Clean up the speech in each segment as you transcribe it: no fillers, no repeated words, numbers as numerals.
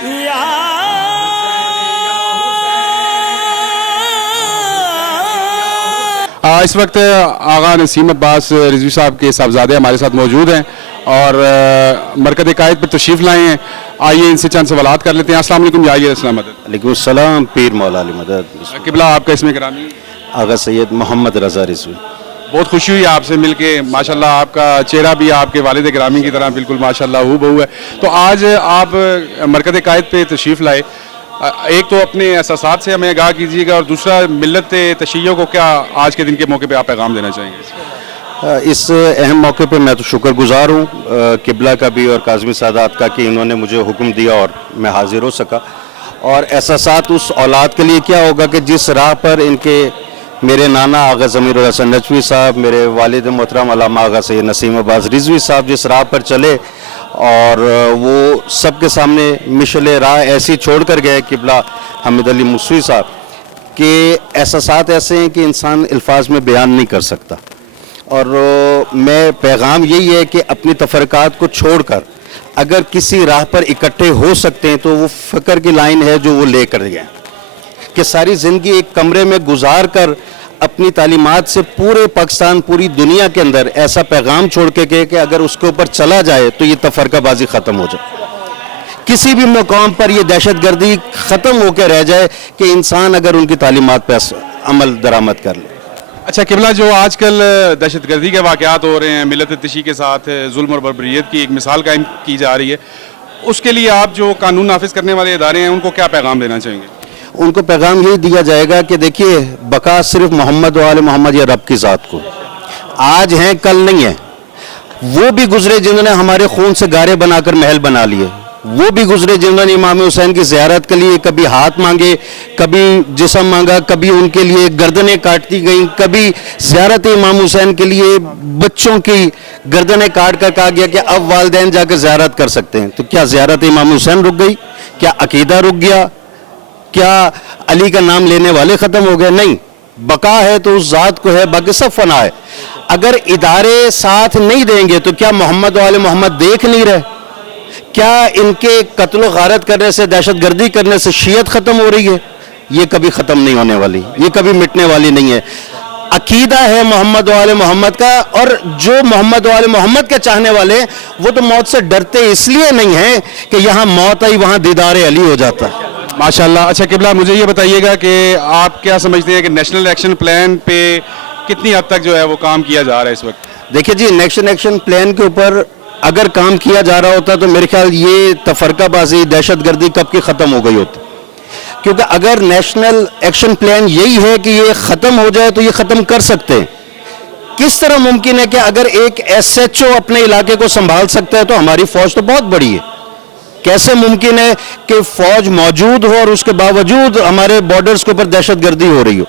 اس وقت آغا نسیم عباس رضوی صاحب کے صاحبزادے ہمارے ساتھ موجود ہیں اور مرکز قائد پر تشریف لائے ہیں. آئیے ان سے چند سوالات کر لیتے ہیں. السلام علیکم یا السلام مدد. علیکم السلام. پیر مولا علی مدد. قبلہ آپ کا اسم گرامی؟ آغا سید محمد رضا رضوی. بہت خوشی ہوئی آپ سے مل کے. ماشاءاللہ آپ کا چہرہ بھی آپ کے والد گرامی کی طرح بالکل ماشاءاللہ ہو بہو ہے. تو آج آپ مرکز قائد پہ تشریف لائے. ایک تو اپنے احساسات سے ہمیں آگاہ کیجیے گا اور دوسرا ملت تشیع کو کیا آج کے دن کے موقع پہ آپ پیغام دینا چاہیں گے؟ اس اہم موقع پہ میں تو شکر گزار ہوں قبلہ کا بھی اور کاظمی سادات کا کہ انہوں نے مجھے حکم دیا اور میں حاضر ہو سکا. اور احساسات اس اولاد کے لیے کیا ہوگا کہ جس راہ پر ان کے میرے نانا آغا ضمیر الحسن نجوی صاحب، میرے والد محترم علامہ آغا سید نسیم عباس رضوی صاحب جس راہ پر چلے اور وہ سب کے سامنے مشعل راہ ایسی چھوڑ کر گئے قبلہ حامد علی موسوی صاحب کہ احساسات ایسے ہیں کہ انسان الفاظ میں بیان نہیں کر سکتا. اور میں پیغام یہی ہے کہ اپنی تفرقات کو چھوڑ کر اگر کسی راہ پر اکٹھے ہو سکتے ہیں تو وہ فکر کی لائن ہے جو وہ لے کر گئے کہ ساری زندگی ایک کمرے میں گزار کر اپنی تعلیمات سے پورے پاکستان پوری دنیا کے اندر ایسا پیغام چھوڑ کے کہ اگر اس کے اوپر چلا جائے تو یہ تفرقہ بازی ختم ہو جائے. کسی بھی مقام پر یہ دہشت گردی ختم ہو کے رہ جائے کہ انسان اگر ان کی تعلیمات پہ عمل درآمد کر لے. اچھا قبلہ، جو آج کل دہشت گردی کے واقعات ہو رہے ہیں، ملت تشیع کے ساتھ ظلم اور بربریت کی ایک مثال قائم کی جا رہی ہے، اس کے لیے آپ جو قانون نافذ کرنے والے ادارے ہیں ان کو کیا پیغام دینا چاہیں گے؟ ان کو پیغام یہی دیا جائے گا کہ دیکھیے بقا صرف محمد و آل محمد یا رب کی ذات کو. آج ہیں کل نہیں ہیں. وہ بھی گزرے جنہوں نے ہمارے خون سے گارے بنا کر محل بنا لیے. وہ بھی گزرے جنہوں نے امام حسین کی زیارت کے لیے کبھی ہاتھ مانگے، کبھی جسم مانگا، کبھی ان کے لیے گردنیں کاٹتی گئیں، کبھی زیارت امام حسین کے لیے بچوں کی گردنیں کاٹ کر کہا گیا کہ اب والدین جا کے زیارت کر سکتے ہیں. تو کیا زیارت امام حسین رک گئی؟ کیا عقیدہ رک گیا؟ کیا علی کا نام لینے والے ختم ہو گئے؟ نہیں. بقا ہے تو اس ذات کو ہے، باقی سب فنا ہے. اگر ادارے ساتھ نہیں دیں گے تو کیا محمد و آل محمد دیکھ نہیں رہے؟ کیا ان کے قتل و غارت کرنے سے، دہشت گردی کرنے سے شیعت ختم ہو رہی ہے؟ یہ کبھی ختم نہیں ہونے والی، یہ کبھی مٹنے والی نہیں ہے. عقیدہ ہے محمد و آل محمد کا، اور جو محمد و آل محمد کے چاہنے والے وہ تو موت سے ڈرتے اس لیے نہیں ہیں کہ یہاں موت آئی وہاں دیدار علی ہو جاتا ہے. ماشاءاللہ. اچھا قبلہ، مجھے یہ بتائیے گا کہ آپ کیا سمجھتے ہیں کہ نیشنل ایکشن پلان پہ کتنی حد تک جو ہے وہ کام کیا جا رہا ہے اس وقت؟ دیکھیں جی، نیشنل ایکشن پلان کے اوپر اگر کام کیا جا رہا ہوتا تو میرے خیال یہ تفرقہ بازی، دہشت گردی کب کی ختم ہو گئی ہوتی. کیونکہ اگر نیشنل ایکشن پلان یہی ہے کہ یہ ختم ہو جائے تو یہ ختم کر سکتے ہیں. کس طرح ممکن ہے کہ اگر ایک ایس ایچ او اپنے علاقے کو سنبھال سکتا ہے تو ہماری فوج تو بہت بڑی ہے. کیسے ممکن ہے کہ فوج موجود ہو اور اس کے باوجود ہمارے بارڈرز کے اوپر دہشت گردی ہو رہی ہو؟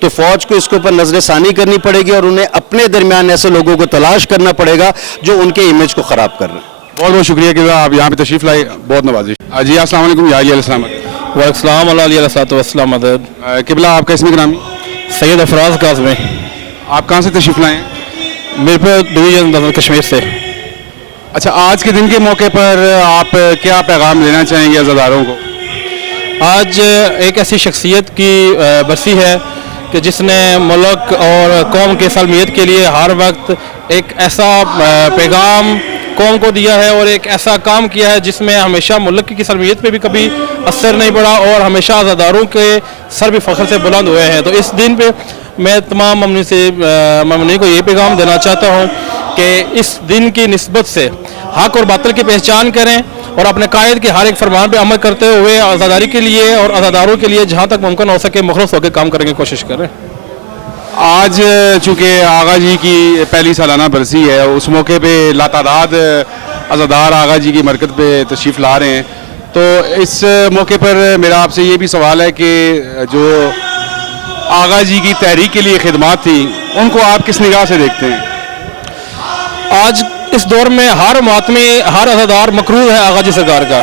تو فوج کو اس کے اوپر نظر ثانی کرنی پڑے گی اور انہیں اپنے درمیان ایسے لوگوں کو تلاش کرنا پڑے گا جو ان کے امیج کو خراب کر رہے ہیں. بہت بہت شکریہ کہ آپ یہاں پہ تشریف لائے، بہت نوازش. جی السلام علیکم یا علیہ السلام. وعلیکم السلام علیہ السلام مدد. قبلہ آپ کا اسم گرامی؟ سید افراز قاسمی. آپ کہاں سے تشریف لائے ہیں؟ میرے پہ ڈویژن کشمیر سے. اچھا، آج کے دن کے موقع پر آپ کیا پیغام دینا چاہیں گے عزاداروں کو؟ آج ایک ایسی شخصیت کی برسی ہے کہ جس نے ملک اور قوم کے سالمیت کے لیے ہر وقت ایک ایسا پیغام قوم کو دیا ہے اور ایک ایسا کام کیا ہے جس میں ہمیشہ ملک کی سالمیت پہ بھی کبھی اثر نہیں پڑا اور ہمیشہ عزاداروں کے سر بھی فخر سے بلند ہوئے ہیں. تو اس دن پہ میں تمام ممنوعین کو یہ پیغام دینا چاہتا ہوں کہ اس دن کی نسبت سے حق اور باطل کی پہچان کریں اور اپنے قائد کے ہر ایک فرمان پہ عمل کرتے ہوئے آزاداری کے لیے اور آزاداروں کے لیے جہاں تک ممکن ہو سکے مخلص ہو کے کام کرنے کی کوشش کریں. آج چونکہ آغا جی کی پہلی سالانہ برسی ہے، اس موقع پہ لاتعداد عزادار آغا جی کی مرکز پہ تشریف لا رہے ہیں، تو اس موقع پر میرا آپ سے یہ بھی سوال ہے کہ جو آغا جی کی تحریک کے لیے خدمات تھی ان کو آپ کس نگاہ سے دیکھتے ہیں؟ آج اس دور میں ہر ماتمی، ہر عزادار مقروض ہے آغا جی سرکار کا.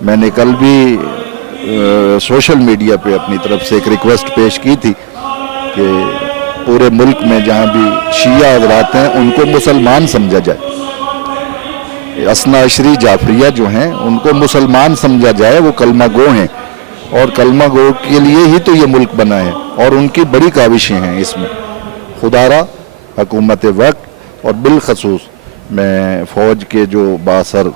میں نے کل بھی سوشل میڈیا پہ اپنی طرف سے ایک ریکویسٹ پیش کی تھی کہ پورے ملک میں جہاں بھی شیعہ حضرات ہیں ان کو مسلمان سمجھا جائے، اثنا عشری جعفریہ جو ہیں ان کو مسلمان سمجھا جائے، وہ کلمہ گو ہیں اور کلمہ گو کے لیے ہی تو یہ ملک بنا ہے اور ان کی بڑی کاوشیں ہیں اس میں۔ خدارا حکومت وقت اور بالخصوص میں فوج کے جو بااثر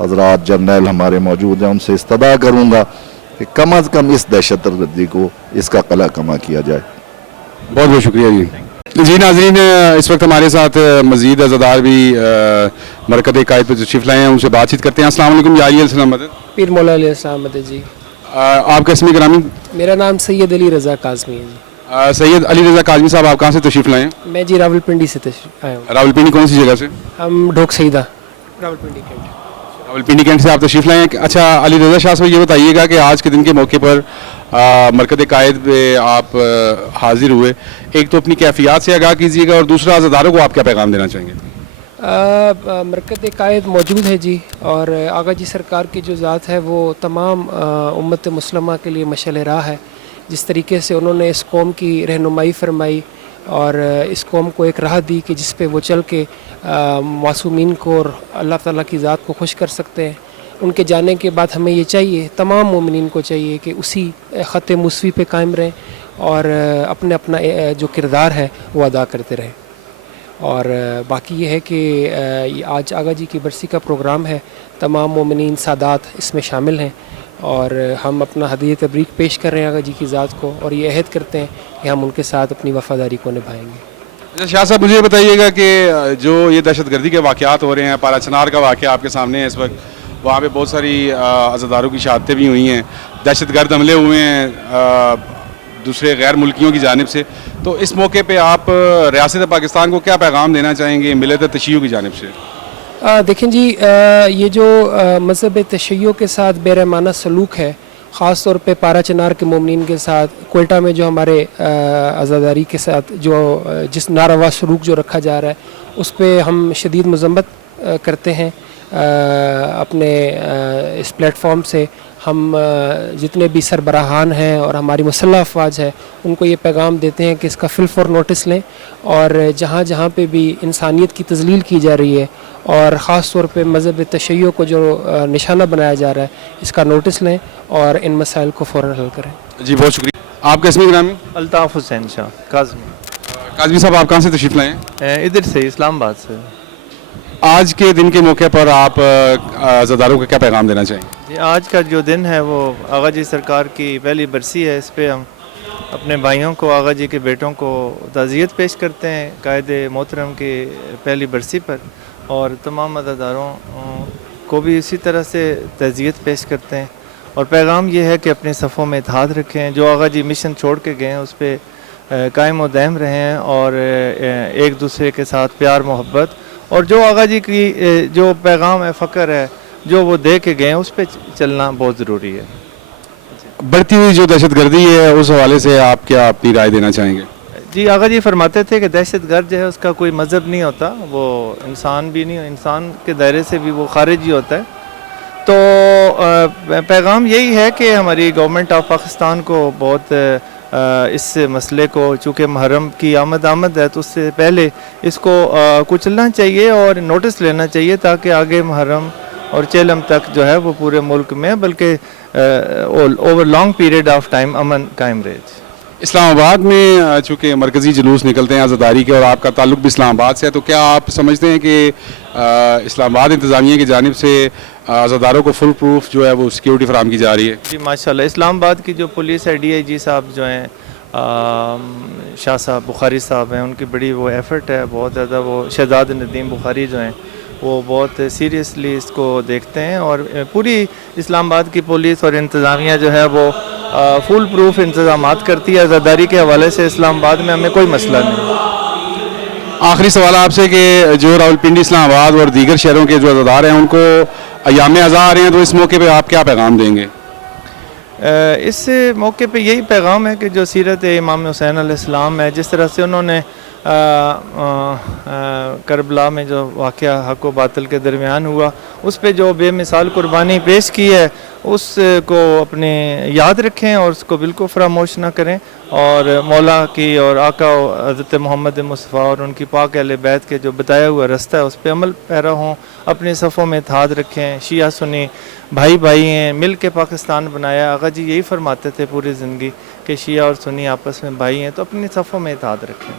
حضرات جرنیل ہمارے موجود ہیں ان سے استدعا کروں گا کہ کم از کم اس دہشت گردی کو اس کا قلع کما کیا جائے۔ بہت بہت شکریہ جی ناظرین، اس وقت ہمارے ساتھ مزید عزادار بھی مرکز قائد پہ تشریف لائے ہیں، ان سے بات چیت کرتے ہیں۔ السلام علیکم یا علی السلام مدد۔ پیر مولا علیہ السلام مدد جی۔ آپ کا اسم گرامی؟ میرا نام سید علی رضا کاظمی ہے جی۔ سید علی رضا کاظمی صاحب، آپ کہاں سے تشریف لائے ہیں؟ میں جی راولپنڈی سے تشریف آیا ہوں۔ راولپنڈی کون سی جگہ سے؟ ہم ڈھوک سیدہ راولپنڈی کینٹ۔ راولپنڈی کینٹ سے آپ تشریف لائے ہیں۔ اچھا علی رضا شاہ صاحب، یہ بتائیے گا کہ آج کے دن کے موقع پر مرکز قائد پہ آپ حاضر ہوئے، ایک تو اپنی کیفیات سے آگاہ کیجیے گا اور دوسرا عزاداروں کو آپ کیا پیغام دینا چاہیں گے؟ مرکز قائد موجود ہے جی، اور آغا جی سرکار کی جو ذات ہے وہ تمام امت مسلمہ کے لیے مشعل راہ ہے۔ جس طریقے سے انہوں نے اس قوم کی رہنمائی فرمائی اور اس قوم کو ایک راہ دی کہ جس پہ وہ چل کے معصومین کو اور اللہ تعالیٰ کی ذات کو خوش کر سکتے ہیں، ان کے جانے کے بعد ہمیں یہ چاہیے، تمام مومنین کو چاہیے کہ اسی خط موسوی پہ قائم رہیں اور اپنا جو کردار ہے وہ ادا کرتے رہیں۔ اور باقی یہ ہے کہ آج آغا جی کی برسی کا پروگرام ہے، تمام مومنین سادات اس میں شامل ہیں اور ہم اپنا ہدیہ تبریک پیش کر رہے ہیں آغا جی کی ذات کو اور یہ عہد کرتے ہیں کہ ہم ان کے ساتھ اپنی وفاداری کو نبھائیں گے۔ اچھا شاہ صاحب، مجھے یہ بتائیے گا کہ جو یہ دہشت گردی کے واقعات ہو رہے ہیں، پارا چنار کا واقعہ آپ کے سامنے ہے اس وقت، وہاں پہ بہت ساری عزاداروں کی شہادتیں بھی ہوئی ہیں، دہشت گرد حملے ہوئے ہیں دوسرے غیر ملکیوں کی جانب سے، تو اس موقع پہ آپ ریاست پاکستان کو کیا پیغام دینا چاہیں گے ملت تشیع کی جانب سے؟ دیکھیں جی، یہ جو مذہب تشیع کے ساتھ بےرحمانہ سلوک ہے، خاص طور پہ پارا چنار کے مومنین کے ساتھ، کوئٹہ میں جو ہمارے عزاداری کے ساتھ جس ناروا سلوک جو رکھا جا رہا ہے، اس پہ ہم شدید مذمت کرتے ہیں۔ اپنے اس پلیٹ فارم سے ہم جتنے بھی سربراہان ہیں اور ہماری مسلح افواج ہے ان کو یہ پیغام دیتے ہیں کہ اس کا فل فور نوٹس لیں اور جہاں جہاں پہ بھی انسانیت کی تذلیل کی جا رہی ہے اور خاص طور پہ مذہب تشیع کو جو نشانہ بنایا جا رہا ہے اس کا نوٹس لیں اور ان مسائل کو فوراً حل کریں۔ جی بہت شکریہ۔ آپ کا اسم گرامی؟ الطاف حسین شاہ کاظمی۔ کاظمی صاحب، آپ کہاں سے تشریف لائے ہیں؟ ادھر سے اسلام آباد سے۔ آج کے دن کے موقع پر آپ عزاداروں کو کیا پیغام دینا چاہیں گے؟ جی، آج کا جو دن ہے وہ آغا جی سرکار کی پہلی برسی ہے، اس پہ ہم اپنے بھائیوں کو، آغا جی کے بیٹوں کو تعزیت پیش کرتے ہیں قائد محترم کی پہلی برسی پر، اور تمام عزاداروں کو بھی اسی طرح سے تعزیت پیش کرتے ہیں، اور پیغام یہ ہے کہ اپنی صفوں میں اتحاد رکھیں، جو آغا جی مشن چھوڑ کے گئے ہیں اس پہ قائم و دائم رہیں اور ایک دوسرے کے ساتھ پیار محبت، اور جو آغا جی کی جو پیغام ہے، فقر ہے جو وہ دے کے گئے ہیں، اس پہ چلنا بہت ضروری ہے۔ بڑھتی ہوئی جو دہشت گردی ہے اس حوالے سے آپ کیا اپنی رائے دینا چاہیں گے؟ جی، آغا جی فرماتے تھے کہ دہشت گرد جو ہے اس کا کوئی مذہب نہیں ہوتا، وہ انسان بھی نہیں، انسان کے دائرے سے بھی وہ خارج ہی ہوتا ہے۔ تو پیغام یہی ہے کہ ہماری گورنمنٹ آف پاکستان کو بہت اس مسئلے کو، چونکہ محرم کی آمد ہے تو اس سے پہلے اس کو کچلنا چاہیے اور نوٹس لینا چاہیے تاکہ آگے محرم اور چیلم تک جو ہے وہ پورے ملک میں بلکہ over long period of time امن قائم رہے۔ اسلام آباد میں چونکہ مرکزی جلوس نکلتے ہیں عزاداری کے اور آپ کا تعلق بھی اسلام آباد سے ہے، تو کیا آپ سمجھتے ہیں کہ اسلام آباد انتظامیہ کی جانب سے عزاداروں کو فل پروف جو ہے وہ سیکیورٹی فراہم کی جا رہی ہے؟ جی ماشاءاللہ، اسلام آباد کی جو پولیس ہے، DIG صاحب جو ہیں، شاہ صاحب بخاری صاحب ہیں، ان کی بڑی وہ ایفرٹ ہے، بہت زیادہ وہ شہزاد ندیم بخاری جو ہیں وہ بہت سیریسلی اس کو دیکھتے ہیں، اور پوری اسلام آباد کی پولیس اور انتظامیہ جو ہے وہ فل پروف انتظامات کرتی ہے۔ عزاداری کے حوالے سے اسلام آباد میں ہمیں کوئی مسئلہ نہیں۔ آخری سوال آپ سے کہ جو راولپنڈی، اسلام آباد اور دیگر شہروں کے جو عزادار ہیں ان کو ایام عزا آ رہے ہیں، تو اس موقع پہ آپ کیا پیغام دیں گے؟ اس موقع پہ یہی پیغام ہے کہ جو سیرت امام حسین علیہ السلام ہے، جس طرح سے انہوں نے کربلا میں جو واقعہ حق و باطل کے درمیان ہوا، اس پہ جو بے مثال قربانی پیش کی ہے اس کو اپنے یاد رکھیں اور اس کو بالکل فراموش نہ کریں، اور مولا کی اور آقا حضرت محمد مصطفیٰ اور ان کی پاک اہل بیت کے جو بتایا ہوا رستہ ہے اس پہ عمل پیرا ہوں، اپنے صفوں میں اتحاد رکھیں۔ شیعہ سنی بھائی بھائی ہیں، مل کے پاکستان بنایا۔ آقا جی یہی فرماتے تھے پوری زندگی کہ شیعہ اور سنی آپس میں بھائی ہیں، تو اپنے صفوں میں اتحاد رکھیں۔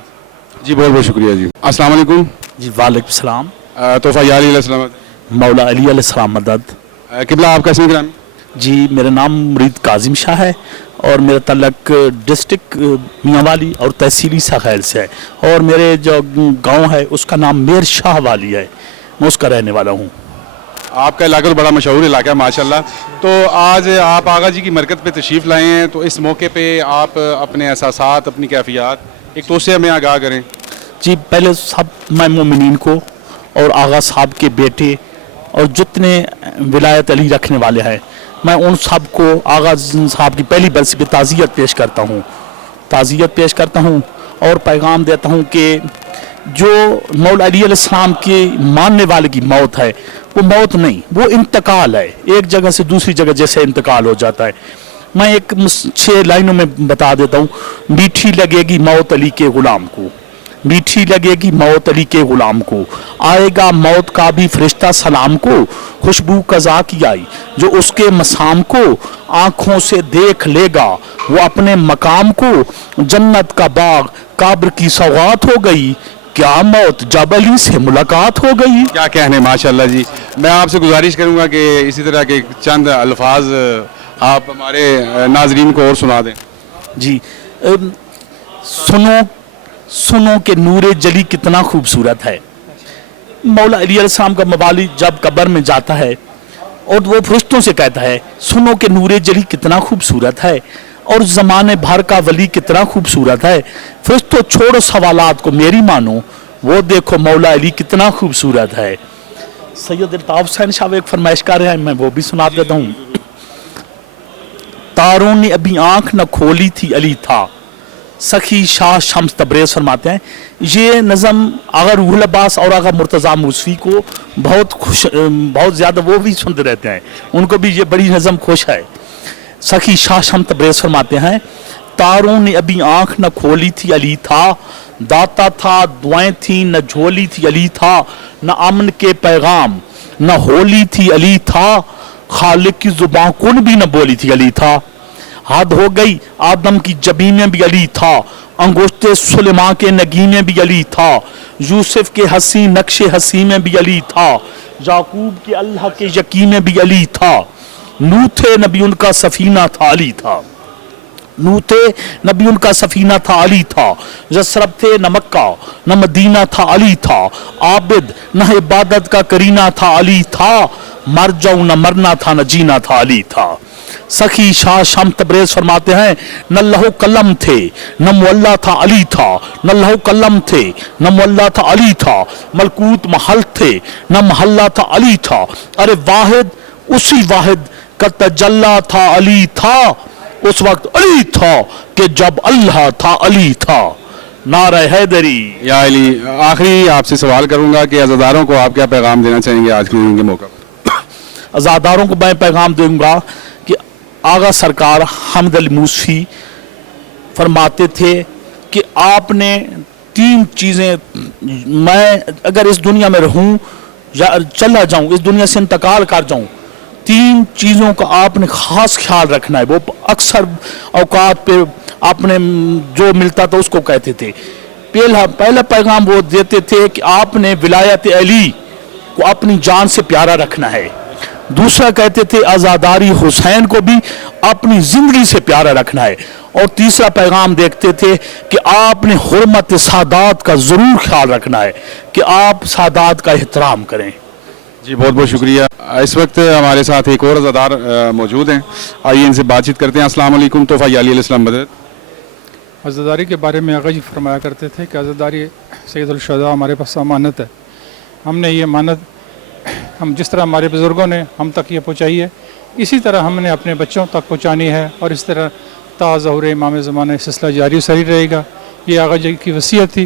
جی بہت بہت شکریہ جی۔ السلام علیکم۔ جی وعلیکم السلام۔ تحفہ یا علی علیہ السلام۔ مولا علی علیہ السلام مدد۔ قبلہ آپ کا اسم گرامی؟ جی میرا نام مرید کاظم شاہ ہے اور میرا تعلق ڈسٹرکٹ میاں والی اور تحصیلی ساخیل سے ہے، اور میرے جو گاؤں ہے اس کا نام میر شاہ والی ہے، میں اس کا رہنے والا ہوں۔ آپ کا علاقہ تو بڑا مشہور علاقہ ہے ماشاءاللہ۔ تو آج آپ آغا جی کی مرکز پہ تشریف لائے ہیں، تو اس موقع پہ آپ اپنے احساسات، اپنی کیفیات ایک توصیہ میں آگاہ کریں۔ جی پہلے سب میں مومنین کو اور آغا صاحب کے بیٹے اور جتنے ولایت علی رکھنے والے ہیں، میں ان سب کو آغا صاحب کی پہلی برسی پہ تعزیت پیش کرتا ہوں اور پیغام دیتا ہوں کہ جو مولا علی علیہ السلام کے ماننے والے کی موت ہے وہ موت نہیں، وہ انتقال ہے، ایک جگہ سے دوسری جگہ جیسے انتقال ہو جاتا ہے۔ میں ایک 6 لائنوں میں بتا دیتا ہوں۔ میٹھی لگے گی موت علی کے غلام کو، میٹھی لگے گی موت علی کے غلام کو، آئے گا موت کا بھی فرشتہ سلام کو، خوشبو قضا کی آئی جو اس کے مسام کو، آنکھوں سے دیکھ لے گا وہ اپنے مقام کو، جنت کا باغ قبر کی سوغات ہو گئی، کیا موت جب علی سے ملاقات ہو گئی۔ کیا کہنے ماشاءاللہ جی۔ میں آپ سے گزارش کروں گا کہ اسی طرح کے چند الفاظ آپ ہمارے ناظرین کو اور سنا دیں۔ جی سنو کہ نور جلی کتنا خوبصورت ہے۔ مولا علی علیہ السلام کا موالی جب قبر میں جاتا ہے اور وہ فرشتوں سے کہتا ہے سنو کہ نور جلی کتنا خوبصورت ہے اور زمانے بھر کا ولی کتنا خوبصورت ہے، فرشتوں چھوڑو سوالات کو میری مانو، وہ دیکھو مولا علی کتنا خوبصورت ہے۔ سید الطاف حسین شاہ ایک فرمائش کر رہے ہیں، میں وہ بھی سنا دیتا ہوں۔ تاروں نے ابھی آنکھ نہ کھولی تھی علی تھا، سخی شاہ شمس تبریز فرماتے ہیں۔ یہ نظم آغا روح العباس اور آغا مرتضیٰ موسوی کو بہت زیادہ وہ بھی سنتے رہتے ہیں، ان کو بھی یہ بڑی نظم خوش ہے۔ سخی شاہ شمس تبریز فرماتے ہیں تاروں نے ابھی آنکھ نہ کھولی تھی علی تھا، داتا تھا دعائیں تھیں نہ جھولی تھی علی تھا، نہ امن کے پیغام نہ ہولی تھی علی تھا، خالق کی زباں کن بھی نہ بولی تھی علی تھا، حد ہو گئی آدم کی جبی میں بھی علی تھا، انگشت سلیمان کے نگی میں بھی علی تھا، یوسف کے حسین نقش حسی میں بھی علی تھا، یعقوب کے اللہ کے یقین میں بھی علی تھا، نوح تھے نبی ان کا سفینہ تھا علی تھا، نوح تھے نبی ان کا سفینہ تھا علی تھا، یثرب تھے نہ مکہ نہ مدینہ تھا علی تھا، عابد نہ عبادت کا کرینہ تھا علی تھا، مر جاؤں نہ مرنا تھا نہ جینا تھا علی تھا۔ سخی شاہ شمس تبریز فرماتے ہیں نہ لہو قلم تھے نہ معلّہ تھا علی تھا، نہ لہو قلم تھے نہ معلّہ تھا علی تھا، ملکوت محل تھے نہ محلہ تھا علی تھا، ارے واحد اسی واحد کا تجلہ تھا علی تھا، اس وقت علی تھا کہ جب اللہ تھا علی تھا۔ نعرہ حیدری یا علی۔ آخری آپ سے سوال کروں گا کہ عزاداروں کو آپ کیا پیغام دینا چاہیں گے آج کے دن کے موقع پر؟ عزاداروں کو میں پیغام دوں گا کہ آغا سرکار حمد علی موسوی فرماتے تھے کہ آپ نے 3 چیزیں، میں اگر اس دنیا میں رہوں یا چلا جاؤں، اس دنیا سے انتقال کر جاؤں، 3 چیزوں کا آپ نے خاص خیال رکھنا ہے۔ وہ اکثر اوقات پہ آپ نے جو ملتا تھا اس کو کہتے تھے۔ پہلا پیغام وہ دیتے تھے کہ آپ نے ولایت علی کو اپنی جان سے پیارا رکھنا ہے۔ دوسرا کہتے تھے عزاداری حسین کو بھی اپنی زندگی سے پیارا رکھنا ہے، اور تیسرا پیغام دیکھتے تھے کہ آپ نے حرمت سادات کا ضرور خیال رکھنا ہے، کہ آپ سادات کا احترام کریں۔ جی بہت بہت شکریہ۔ اس وقت ہمارے ساتھ ایک اور عزادار موجود ہیں، آئیے ان سے بات چیت کرتے ہیں۔ السلام علیکم۔ تحفہ یا علی علیہ السلام مدد۔ عزاداری کے بارے میں آغا جی فرمایا کرتے تھے کہ عزاداری سید الشہداء ہمارے پاس امانت ہے، ہم نے یہ امانت ہم جس طرح ہمارے بزرگوں نے ہم تک یہ پہنچائی ہے، اسی طرح ہم نے اپنے بچوں تک پہنچانی ہے، اور اس طرح تا ظہور امام زمانہ سلسلہ جاری ساری رہے گا۔ یہ آغا جی کی وصیت تھی،